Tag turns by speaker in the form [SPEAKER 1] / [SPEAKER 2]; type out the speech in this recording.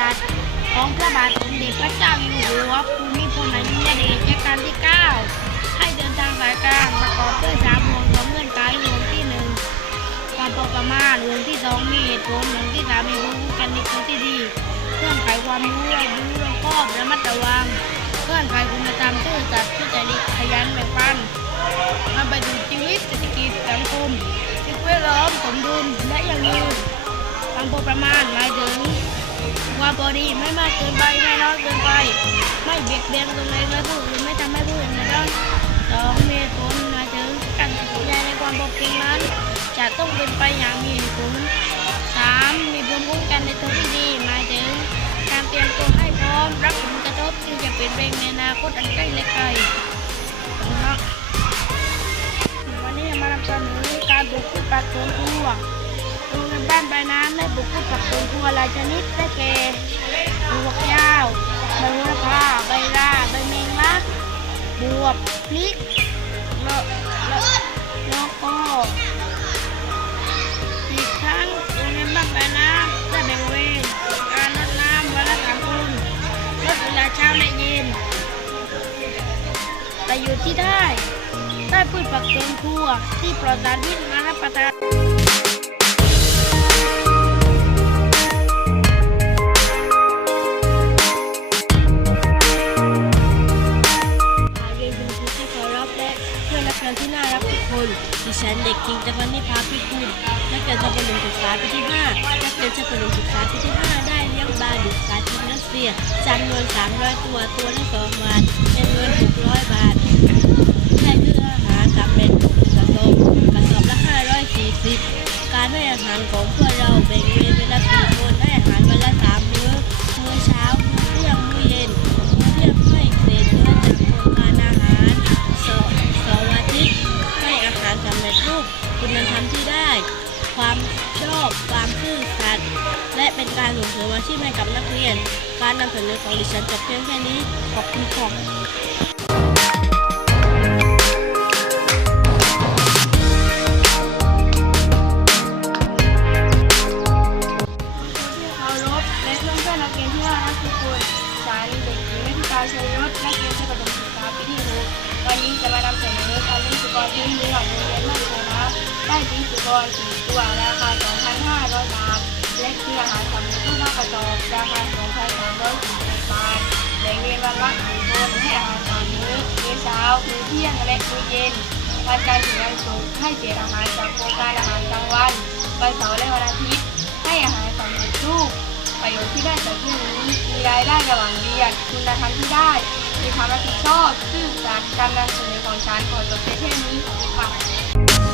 [SPEAKER 1] รัชของพระบาทสมเด็จพระเจ้าอยู่หัวภูมิพลอดุลยเดชรัชกาลที่ 9 ให้เดินทางสายกลางประกอบด้วยสามวงของเงื่อนไขวงที่หนึ่งความพอประมาณวงที่สองมีเหตุผลห่วงที่สามมีภูมิกันในตัวที่ดีเงื่อนไขความรู้รอบรู้รอบคอบระมัดระวังเงื่อนไขคุณธรรมซื่อสัตย์ทุจริตขยันแบ่งปันนำไปสู่ชีวิตเศรษฐกิจสังคมสิ่งแวดล้อมสมดุลและยังยืน ตามพอประมาณหมายถึงควาพอดีไม่มากเกินไปไม่น้อยเกินไป ไม่เบียดเบียนตรงไหนและผู้อื่นไม่ทำให้ผู้อื่นเดือดร้อนสองมีเหตุผลหมายถึงการตัดสินใจในความพอเพียงนั้น จะต้องเป็นไปอย่างมีเหตุผลสามมีภูมิคุ้มกันในตัวที่ดีหมายถึงการเตรียมตัวให้พร้อมรับผลกระทบที่จะเปลี่ยนแปลงในอนาคตอันใกล้และไกลนะวันนี้มานำเสนอการปลูกพืชผักสวนครัว โรงเรียนบ้านใบน้ำได้ปลูกพืชผักสวนครัวหลายชนิดได้แก่บวกยาวใบโหระพาใบราใบเมงลักบวบพริกแล้วแล้วแล้วก็อีกทั้งโรงเรียนบ้านใบน้ำได้แบ่งเวรการรดน้ำวันละสามคนลดเวลาเช้าและเย็นแต่อยู่ที่ได้ได้พืชผักสวนครัวที่ปลอดสารพิษมารับประทานเรียน ฉันเด็กหญิงตะวันนิพาพิกุลนักเรียนชั้นประถมศึกษาปีที่5นักเรียนชั้นประถมศึกษาปีที่5ได้เลี้ยงปลาดุกสายพันธุ์รัสเซียจำนวนสามร้อยตัวตัวละสองบาทเป็นเงินหกร้อยบาทให้เพื่ออาหารสำเร็จรูปกระสอบกระสอบละ540การให้อาหารของพวกเราแบ่งเวรเป็น คุณธรรมที่ได้ ความชอบความซื่อสัตย์และเป็นการส่งเสริมอาชีพให้กับนักเรียน การนำเสนอของดิฉันจบเพียงแค่นี้ขอบคุณค่ะที่เคารบและเพื่อนนักเรียนที่น่ารักทุกคนฉันเด็กหญิงนักพิตาชัยยศนักเรียนชั้นประถมศึกษาปีที่หกวันนี้จะมา กรสี่ตัวราคา 2,500 บาท และคืออาหารสำเร็จรูปนอกกระสอบราคา 2,340 บาทแบ่งเรียนวันละสี่คนให้อาหารสามมื้อมื้อเช้ามื้อเที่ยงและมื้อเย็น วันจันทร์ถึงวันศุกร์ให้เศษอาหารจากโครงการอาหารกลางวัน วันเสาร์และวันอาทิตย์ ให้อาหารสำเร็จรูปประโยชน์ที่ได้จากที่นี้มีรายได้ระหว่างเรียนคุณธรรมที่ได้มีความรับผิดชอบซื่อสัตย์การนำเสนอของฉันขอจบเพียงแค่นี้ขอบคุณค่ะ